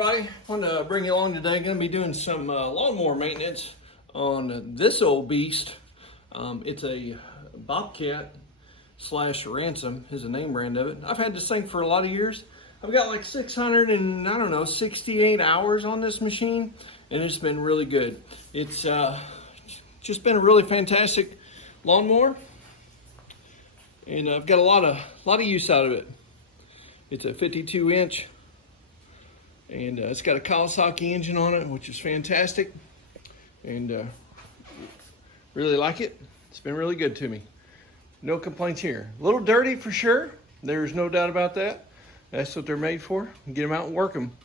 everybody, I wanted to bring you along today. Going to be doing some lawnmower maintenance on this old beast. It's a Bobcat slash Ransom is the name brand of it. I've had this thing for a lot of years. I've got like 68 hours on this machine, and it's been really good. It's just been a really fantastic lawnmower, and I've got a lot of use out of it. It's a 52-inch. And it's got a Kawasaki engine on it, which is fantastic. And really like it. It's been really good to me. No complaints here. A little dirty for sure. There's no doubt about that. That's what they're made for. Get them out and work them.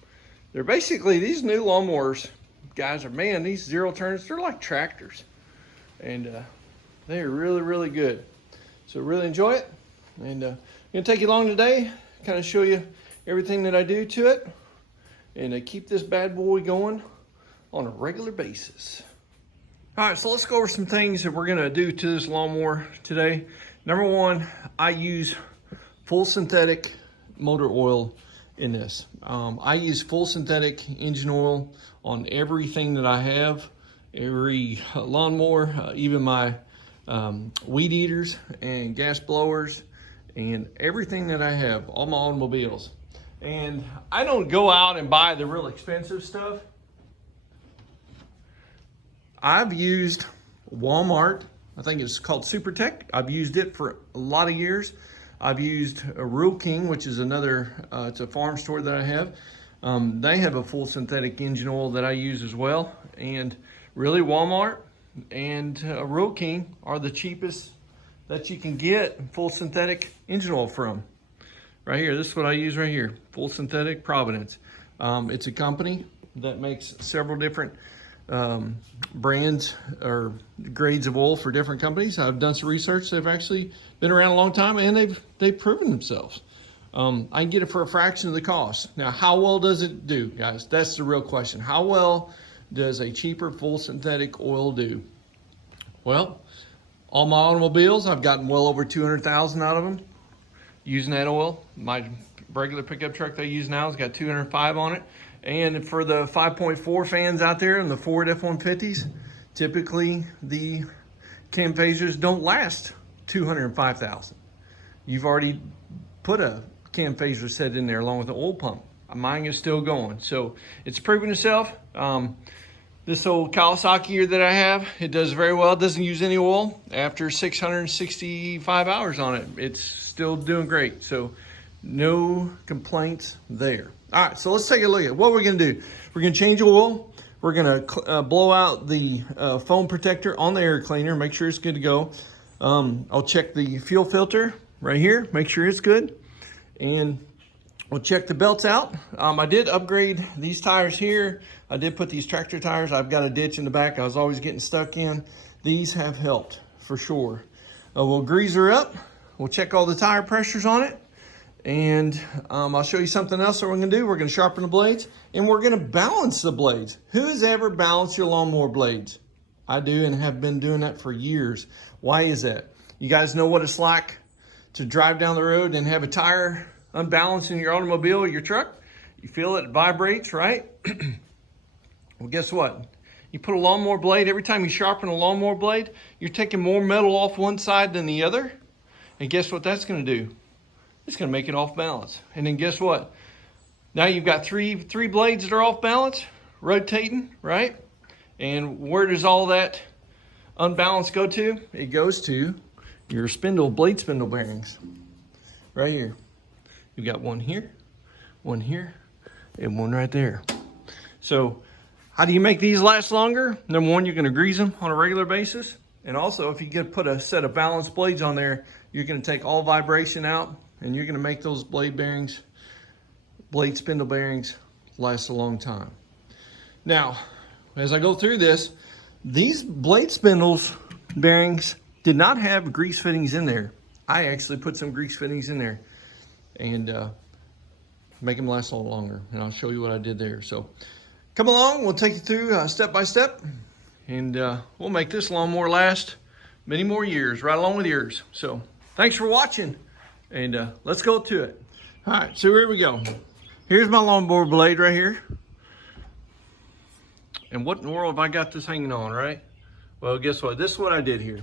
They're basically, these new lawnmowers, guys, these zero turns, they're like tractors. And they're really, really good. So really enjoy it. And I'm going to take you along today, kind of show you everything that I do to it. And keep this bad boy going on a regular basis. All right, so let's go over some things that we're gonna do to this lawnmower today. Number one, I use full synthetic motor oil in this. I use full synthetic engine oil on everything that I have, every lawnmower, even my weed eaters and gas blowers and everything that I have, all my automobiles. And I don't go out and buy the real expensive stuff. I've used Walmart. I think it's called SuperTech. I've used it for a lot of years. I've used a Rural King, which is another, it's a farm store that I have. They have a full synthetic engine oil that I use as well. And really Walmart and Rural King are the cheapest that you can get full synthetic engine oil from. Right here, this is what I use right here, full synthetic Providence. It's a company that makes several different brands or grades of oil for different companies. I've done some research. They've actually been around a long time, and they've proven themselves. I can get it for a fraction of the cost. Now, how well does it do, guys? That's the real question. How well does a cheaper full synthetic oil do? Well, all my automobiles, I've gotten well over 200,000 out of them using that oil. My regular pickup truck that I use now has got 205 on it. And for the 5.4 fans out there and the Ford F-150s, typically the cam phasers don't last 205,000. You've already put a cam phaser set in there along with the oil pump. Mine is still going. So it's proven itself. This old Kawasaki here that I have, it does very well. It doesn't use any oil. After 665 hours on it, it's still doing great. So no complaints there. All right, so let's take a look at what we're gonna do. We're gonna change oil. We're gonna blow out the foam protector on the air cleaner, make sure it's good to go. I'll check the fuel filter right here, make sure it's good. And we'll check the belts out. I did upgrade these tires here. I did put these tractor tires. I've got a ditch in the back I was always getting stuck in. These have helped for sure. We'll grease her up. We'll check all the tire pressures on it. And I'll show you something else that we're gonna do. We're gonna sharpen the blades and we're gonna balance the blades. Who's ever balanced your lawnmower blades? I do and have been doing that for years. Why is that? You guys know what it's like to drive down the road and have a tire unbalanced in your automobile or your truck? You feel it vibrates, right? Well, guess what? You put a lawnmower blade, every time you sharpen a lawnmower blade, you're taking more metal off one side than the other. And guess what that's gonna do? It's gonna make it off balance. And then guess what? Now you've got three blades that are off balance, rotating, right? And where does all that unbalance go to? It goes to your blade spindle bearings, right here. You've got one here, and one right there. So how do you make these last longer? Number one, you're gonna grease them on a regular basis. And also, if you put a set of balanced blades on there, you're gonna take all vibration out, and you're gonna make those blade spindle bearings last a long time. Now, as I go through this, these blade spindles bearings did not have grease fittings in there. I actually put some grease fittings in there and make them last a little longer. And I'll show you what I did there. So come along, we'll take you through step by step, and we'll make this lawnmower last many more years, right along with yours. So thanks for watching, and let's go to it. All right, so here we go. Here's my lawnmower blade right here. And what in the world have I got this hanging on, right? Well, guess what? This is what I did here.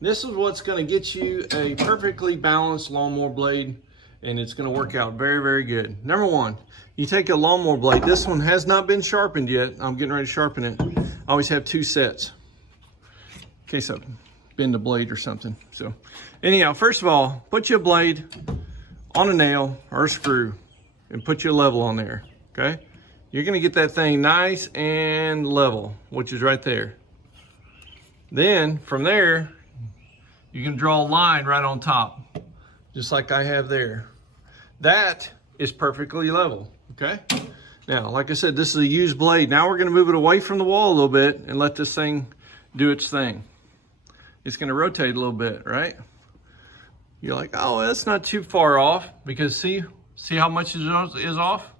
This is what's gonna get you a perfectly balanced lawnmower blade, and it's gonna work out very, very good. Number one, you take a lawnmower blade. This one has not been sharpened yet. I'm getting ready to sharpen it. I always have two sets in case I bend the blade or something. So anyhow, first of all, put your blade on a nail or a screw and put your level on there, okay? You're gonna get that thing nice and level, which is right there. Then from there, you can draw a line right on top, just like I have there. That is perfectly level, okay? Now, like I said, this is a used blade. Now we're gonna move it away from the wall a little bit and let this thing do its thing. It's gonna rotate a little bit, right? You're like, oh, that's not too far off, because see how much is off?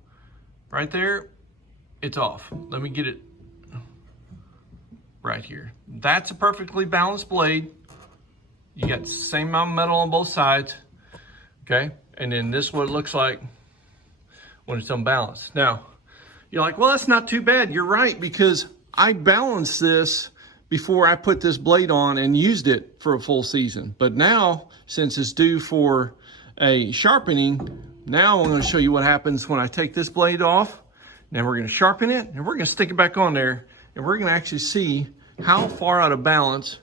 Right there, it's off. Let me get it right here. That's a perfectly balanced blade. You got the same amount of metal on both sides, okay? And then this is what it looks like when it's unbalanced. Now, you're like, well, that's not too bad. You're right, because I balanced this before I put this blade on and used it for a full season. But now, since it's due for a sharpening, now I'm gonna show you what happens when I take this blade off. Now we're gonna sharpen it, and we're gonna stick it back on there, and we're gonna actually see how far out of balance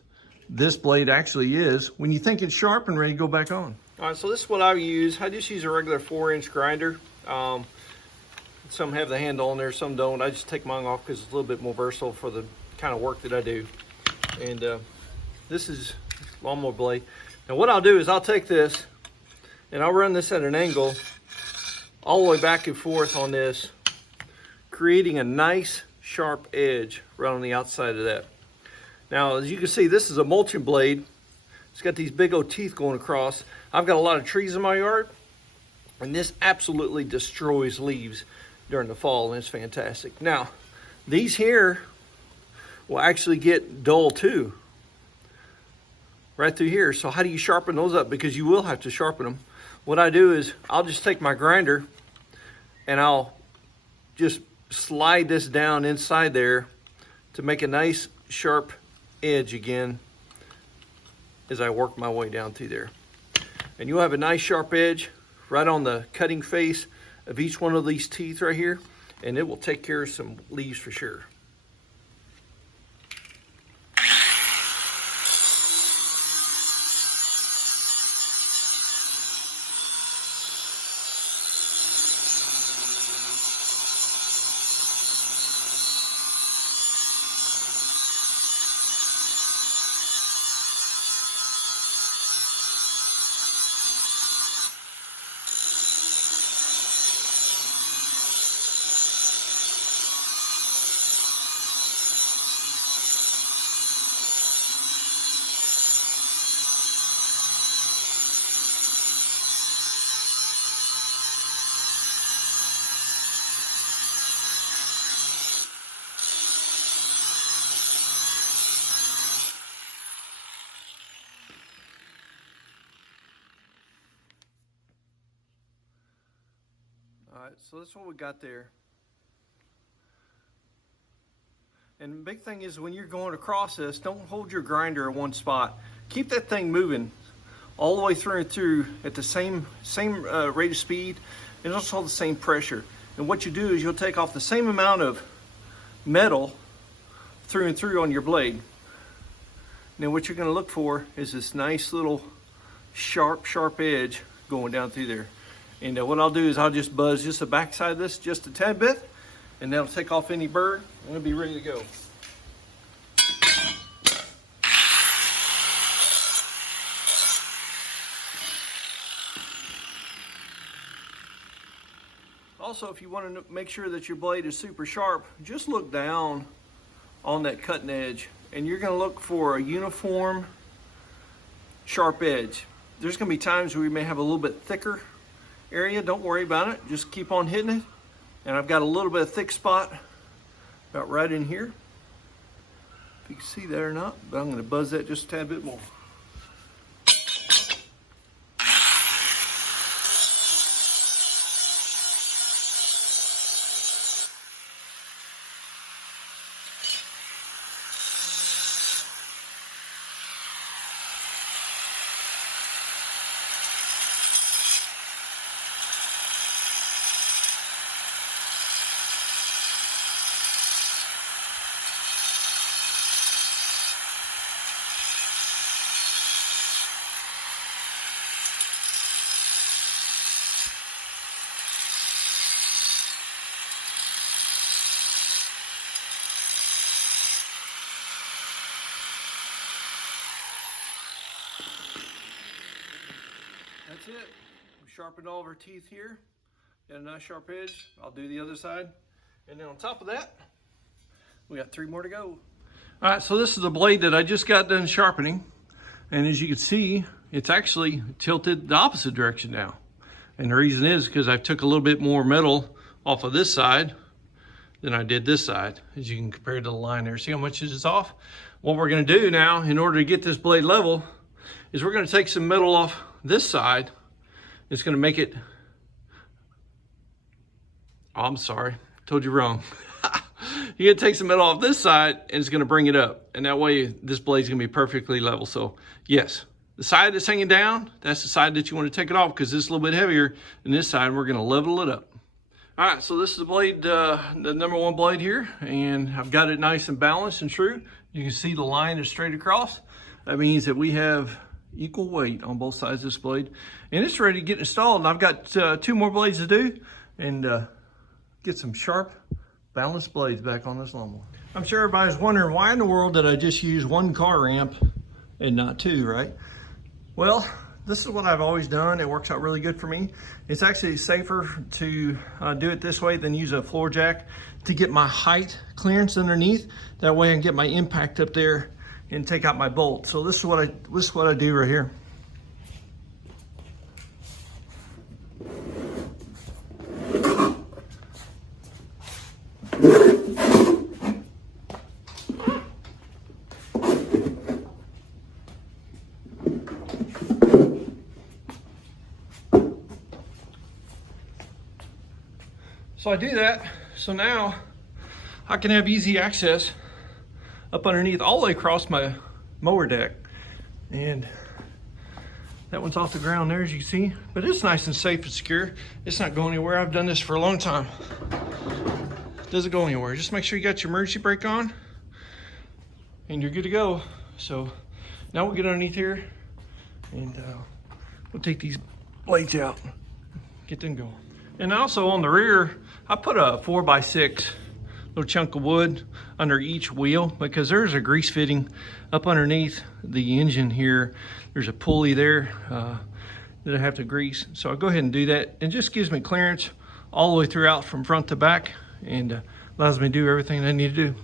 this blade actually is when you think it's sharp and ready to go back on. All right, so this is what I use. I just use a regular 4-inch grinder. Some have the handle on there, some don't. I just take mine off because it's a little bit more versatile for the kind of work that I do. And this is lawnmower blade. Now what I'll do is I'll take this and I'll run this at an angle all the way back and forth on this, creating a nice sharp edge right on the outside of that. Now, as you can see, this is a mulching blade. It's got these big old teeth going across. I've got a lot of trees in my yard, and this absolutely destroys leaves during the fall, and it's fantastic. Now, these here will actually get dull too, right through here. So how do you sharpen those up? Because you will have to sharpen them. What I do is I'll just take my grinder and I'll just slide this down inside there to make a nice sharp edge again as I work my way down through there. And you'll have a nice sharp edge right on the cutting face of each one of these teeth right here, and it will take care of some leaves for sure. All right, so that's what we got there. And the big thing is when you're going across this, don't hold your grinder in one spot. Keep that thing moving all the way through and through at the same rate of speed, and also the same pressure. And what you do is you'll take off the same amount of metal through and through on your blade. Now what you're going to look for is this nice little sharp edge going down through there. And what I'll do is I'll just buzz just the back side of this just a tad bit, and that'll take off any burr, and it'll be ready to go. Also, if you want to make sure that your blade is super sharp, just look down on that cutting edge, and you're going to look for a uniform sharp edge. There's going to be times where we may have a little bit thicker area. Don't worry about it, just keep on hitting it. And I've got a little bit of thick spot about right in here, if you can see that or not, but I'm going to buzz that just a tad bit more. That's it. We sharpened all of our teeth here. Got a nice sharp edge. I'll do the other side. And then on top of that, we got 3 more to go. All right, so this is the blade that I just got done sharpening. And as you can see, it's actually tilted the opposite direction now. And the reason is because I took a little bit more metal off of this side than I did this side, as you can compare to the line there. See how much it is off? What we're gonna do now, in order to get this blade level, is we're gonna take some metal off this side. It's gonna make it, oh, I'm sorry, told you wrong. You're gonna take some metal off this side and it's gonna bring it up. And that way this blade's gonna be perfectly level. So yes, the side that's hanging down, that's the side that you wanna take it off because it's a little bit heavier than this side, and we're gonna level it up. All right, so this is the blade, the number 1 blade here, and I've got it nice and balanced and true. You can see the line is straight across. That means that we have equal weight on both sides of this blade, and it's ready to get installed. And I've got 2 more blades to do and get some sharp, balanced blades back on this lawnmower. I'm sure everybody's wondering why in the world did I just use 1 car ramp and not 2, right? Well, this is what I've always done. It works out really good for me. It's actually safer to do it this way than use a floor jack to get my height clearance underneath. That way I can get my impact up there and take out my bolt. So this is what I do right here. So I do that, so now I can have easy access up underneath all the way across my mower deck. And that one's off the ground there, as you can see, but it's nice and safe and secure. It's not going anywhere. I've done this for a long time. It doesn't go anywhere. Just make sure you got your emergency brake on and you're good to go. So now we'll get underneath here and we'll take these blades out, get them going. And also on the rear, I put a 4x6 little chunk of wood under each wheel because there's a grease fitting up underneath the engine here. There's a pulley there that I have to grease. So I'll go ahead and do that. It just gives me clearance all the way throughout from front to back and allows me to do everything I need to do.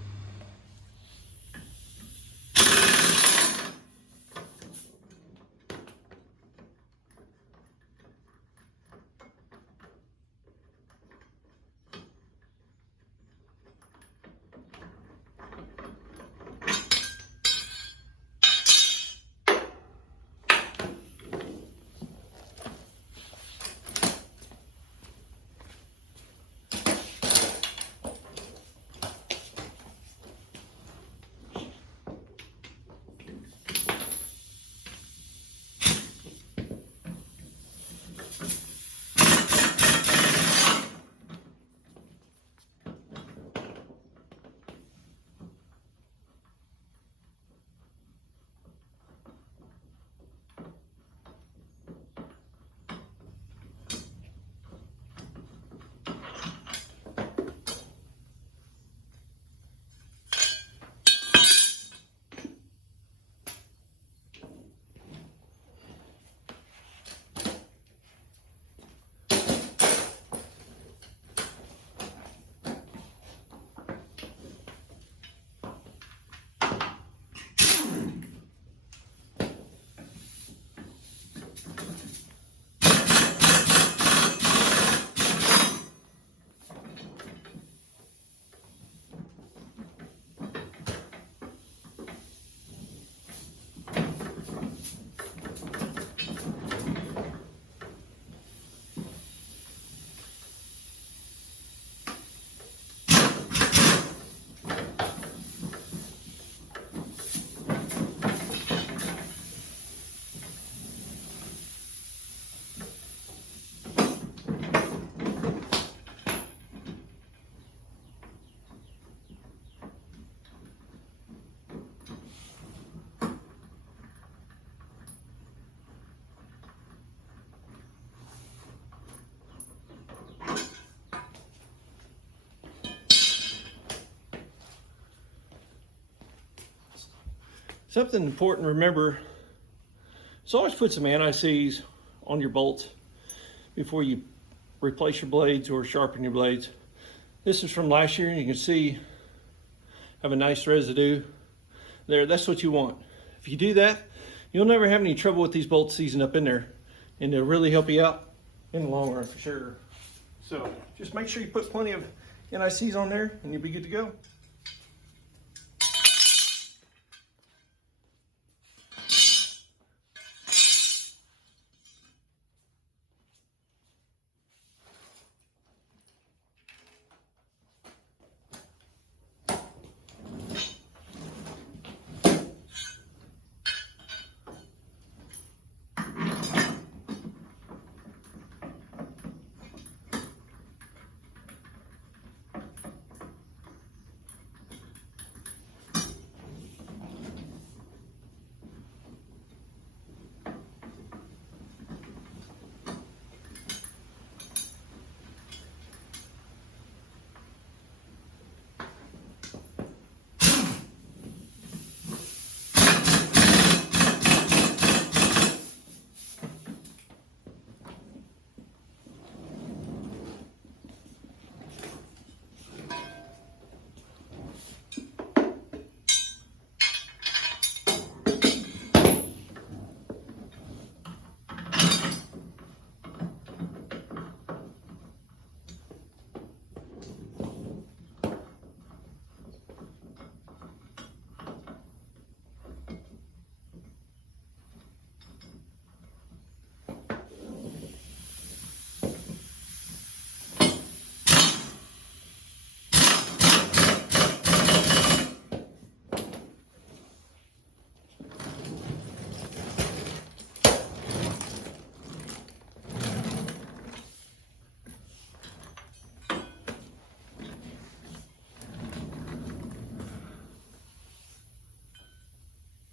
Something important to remember is always put some anti-seize on your bolts before you replace your blades or sharpen your blades. This is from last year, and you can see have a nice residue there. That's what you want. If you do that, you'll never have any trouble with these bolts seizing up in there, and they'll really help you out in the long run for sure. So just make sure you put plenty of NICs on there and you'll be good to go.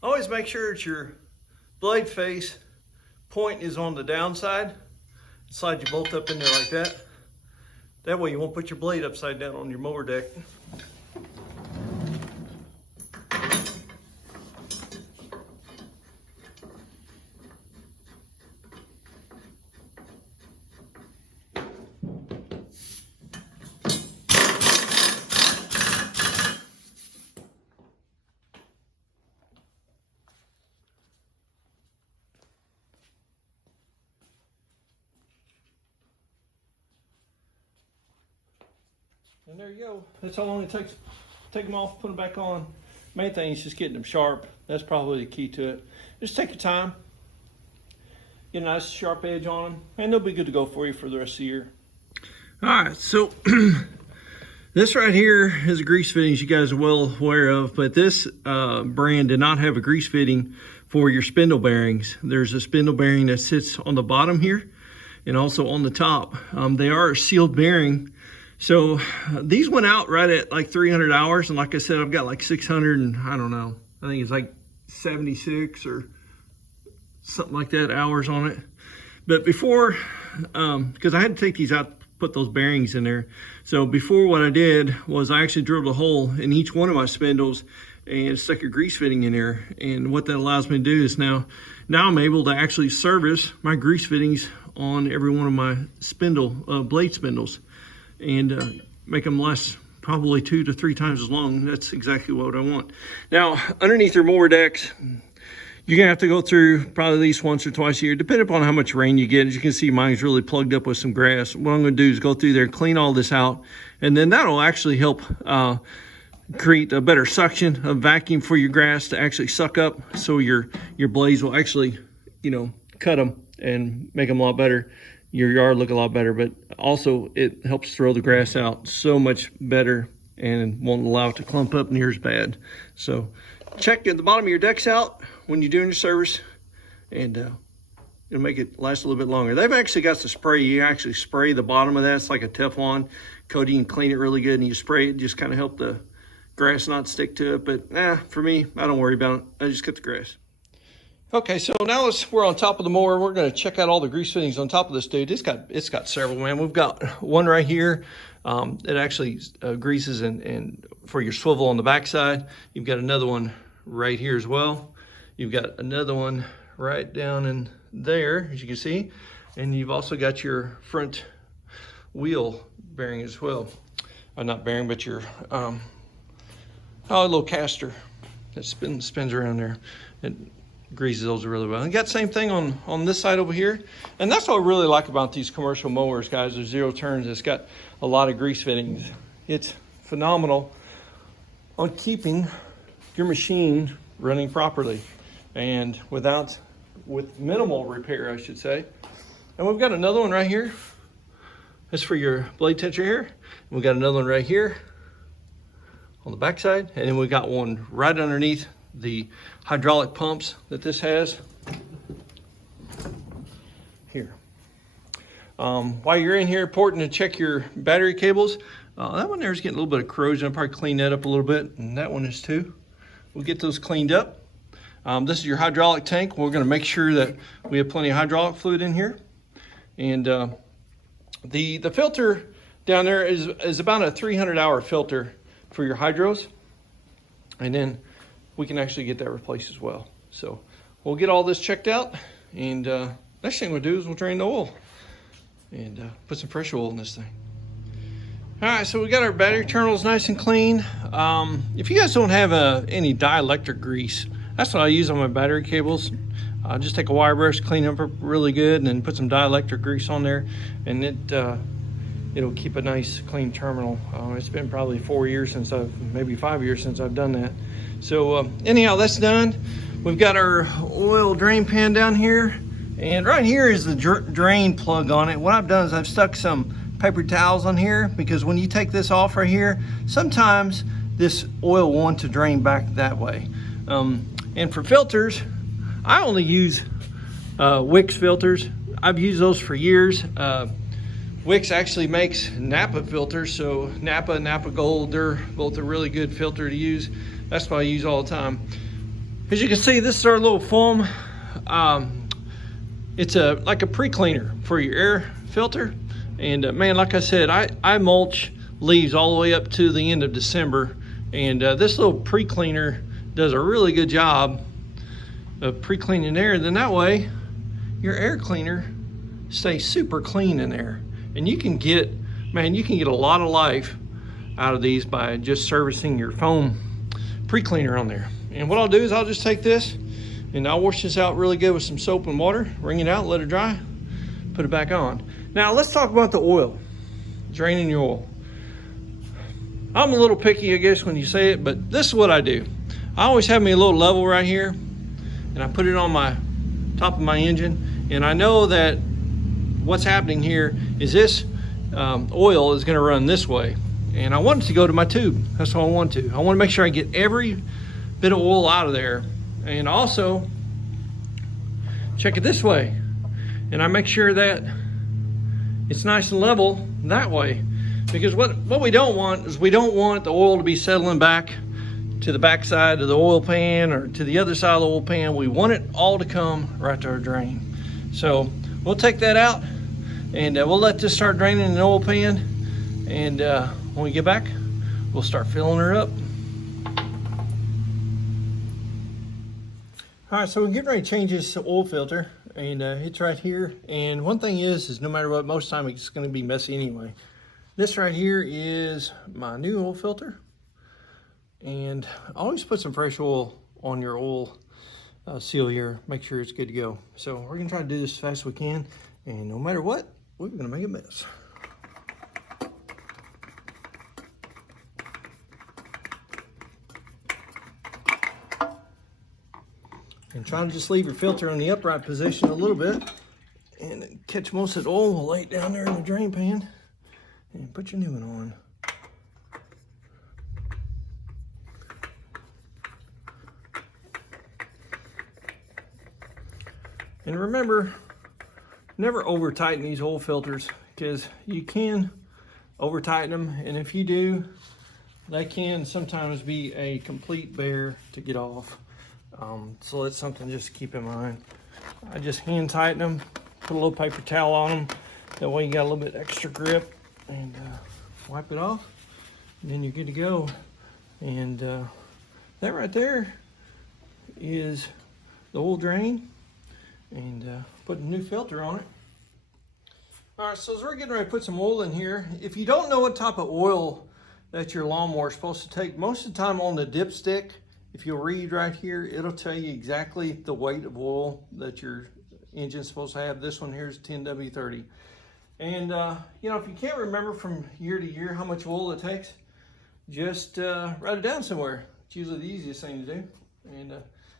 Always make sure that your blade face point is on the downside. Slide your bolt up in there like that. That way you won't put your blade upside down on your mower deck. And there you go. That's how long it takes. Take them off, put them back on. Main thing is just getting them sharp. That's probably the key to it. Just take your time. Get a nice sharp edge on them, and they'll be good to go for you for the rest of the year. All right, so this right here is a grease fitting, as you guys are well aware of, but this brand did not have a grease fitting for your spindle bearings. There's a spindle bearing that sits on the bottom here and also on the top. They are a sealed bearing. So these went out right at like 300 hours. And like I said, I've got like 600 and I don't know, I think it's like 76 or something like that hours on it. But before, because I had to take these out, put those bearings in there. So before, what I did was I actually drilled a hole in each one of my spindles and stuck a grease fitting in there. And what that allows me to do is now I'm able to actually service my grease fittings on every one of my spindle, blade spindles, and make them last probably 2 to 3 times as long. That's exactly what I want. Now, underneath your mower decks, you're gonna have to go through probably at least once or twice a year, depending upon how much rain you get. As you can see, mine's really plugged up with some grass. What I'm gonna do is go through there, clean all this out, and then that'll actually help create a better suction, a vacuum for your grass to actually suck up, so your blades will actually, cut them and make them a lot better. Your yard look a lot better, but also it helps throw the grass out so much better and won't allow it to clump up near as bad. So check at the bottom of your decks out when you're doing your service, and it'll make it last a little bit longer. They've actually got the spray. You actually spray the bottom of that. It's like a Teflon coating, and clean it really good, and you spray it, just kind of help the grass not stick to it. But for me, I don't worry about it. I just cut the grass. Okay, so now we're on top of the mower. We're going to check out all the grease fittings on top of this dude. It's got several, man. We've got one right here that actually greases and for your swivel on the backside. You've got another one right here as well. You've got another one right down in there, as you can see, and you've also got your front wheel bearing as well. Not bearing, but your a little caster that spins around there. It greases those really well. And got the same thing on this side over here. And that's what I really like about these commercial mowers, guys. They're zero turns. It's got a lot of grease fittings. It's phenomenal on keeping your machine running properly and with minimal repair, I should say. And we've got another one right here. That's for your blade tensioner here. And we've got another one right here on the back side. And then we got one right underneath the hydraulic pumps that this has here. While you're in here, important to check your battery cables. That one there is getting a little bit of corrosion. I'll probably clean that up a little bit, and that one is too. We'll get those cleaned up. This is your hydraulic tank. We're going to make sure that we have plenty of hydraulic fluid in here. And the filter down there is about a 300-hour filter for your hydros. And then we can actually get that replaced as well. So we'll get all this checked out, and next thing we'll do is we'll drain the oil and put some fresh oil in this thing. All right, so we got our battery terminals nice and clean. If you guys don't have any dielectric grease, that's what I use on my battery cables. Just take a wire brush, clean them up really good, and then put some dielectric grease on there, and it'll keep a nice clean terminal. It's been probably 4 years since maybe 5 years since I've done that. So anyhow, that's done. We've got our oil drain pan down here, and right here is the drain plug on it. What I've done is I've stuck some paper towels on here, because when you take this off right here, sometimes this oil will want to drain back that way. And for filters, I only use Wix filters. I've used those for years. Wix actually makes Napa filters, so Napa Gold, they're both a really good filter to use. That's what I use all the time. As you can see, this is our little foam. It's like a pre-cleaner for your air filter. And man, like I said, I mulch leaves all the way up to the end of December. And this little pre-cleaner does a really good job of pre-cleaning air. Then that way, your air cleaner stays super clean in there. And you can get a lot of life out of these by just servicing your foam pre-cleaner on there. And what I'll do is I'll just take this and I'll wash this out really good with some soap and water, wring it out, let it dry, put it back on. Now let's talk about the oil, draining your oil. I'm a little picky, I guess, when you say it, but this is what I do. I always have me a little level right here, and I put it on my top of my engine, and I know that what's happening here is this oil is going to run this way, and I want it to go to my tube. That's what I want to. I want to make sure I get every bit of oil out of there, and also check it this way, and I make sure that it's nice and level that way, because what we don't want is we don't want the oil to be settling back to the back side of the oil pan or to the other side of the oil pan. We want it all to come right to our drain. So we'll take that out, and we'll let this start draining in the oil pan, and when we get back, we'll start filling her up. All right, so we're getting ready to change this oil filter, and it's right here. And one thing is no matter what, most time it's going to be messy anyway. This right here is my new oil filter, and always put some fresh oil on your oil seal here. Make sure it's good to go. So we're going to try to do this as fast as we can, and no matter what, we're going to make a mess. And try to just leave your filter in the upright position a little bit and catch most of the oil. We'll lay it down there in the drain pan and put your new one on. And remember, never over tighten these oil filters, because you can over tighten them, and if you do, they can sometimes be a complete bear to get off. So that's something just to keep in mind. I just hand tighten them, put a little paper towel on them. That way you got a little bit extra grip, and wipe it off, and then you're good to go. And that right there is the oil drain. and put a new filter on it. All right, so as we're getting ready to put some oil in here, if you don't know what type of oil that your lawnmower is supposed to take, most of the time on the dipstick, if you'll read right here, it'll tell you exactly the weight of oil that your engine's supposed to have. This one here is 10W30. And you know, if you can't remember from year to year how much oil it takes, just write it down somewhere. It's usually the easiest thing to do. And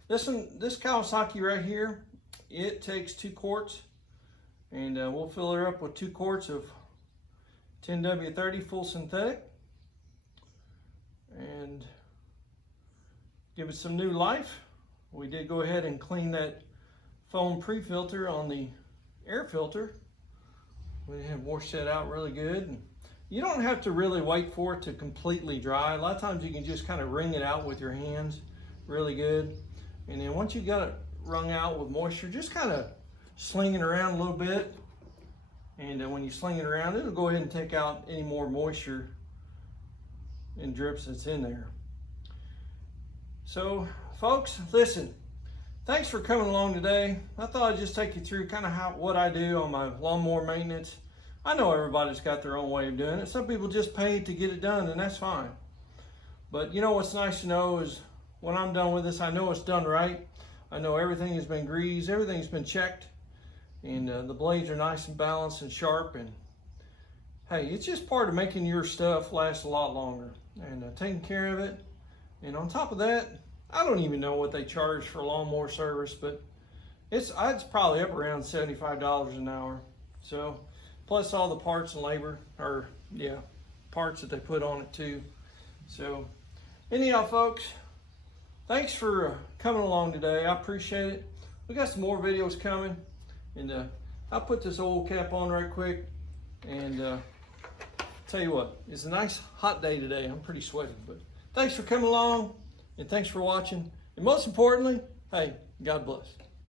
this Kawasaki right here, it takes 2 quarts. And we'll fill her up with 2 quarts of 10W30 full synthetic and give it some new life. We did go ahead and clean that foam pre-filter on the air filter. We have washed that out really good. And you don't have to really wait for it to completely dry. A lot of times you can just kind of wring it out with your hands really good. And then once you got it wrung out with moisture, just kind of sling it around a little bit, and when you sling it around, it'll go ahead and take out any more moisture and drips that's in there. So folks, listen, thanks for coming along today. I thought I'd just take you through kind of what I do on my lawnmower maintenance. I know everybody's got their own way of doing it. Some people just pay to get it done, and that's fine. But you know what's nice to know is when I'm done with this, I know it's done right. I know everything has been greased, everything's been checked, and the blades are nice and balanced and sharp. And hey, it's just part of making your stuff last a lot longer and taking care of it. And on top of that, I don't even know what they charge for lawnmower service, but it's probably up around $75 an hour. So plus all the parts and labor, or yeah, parts that they put on it too. So anyhow, folks, thanks for coming along today. I appreciate it. We got some more videos coming, and I'll put this oil cap on right quick. And tell you what, it's a nice hot day today. I'm pretty sweaty, but thanks for coming along, and thanks for watching. And most importantly, hey, God bless.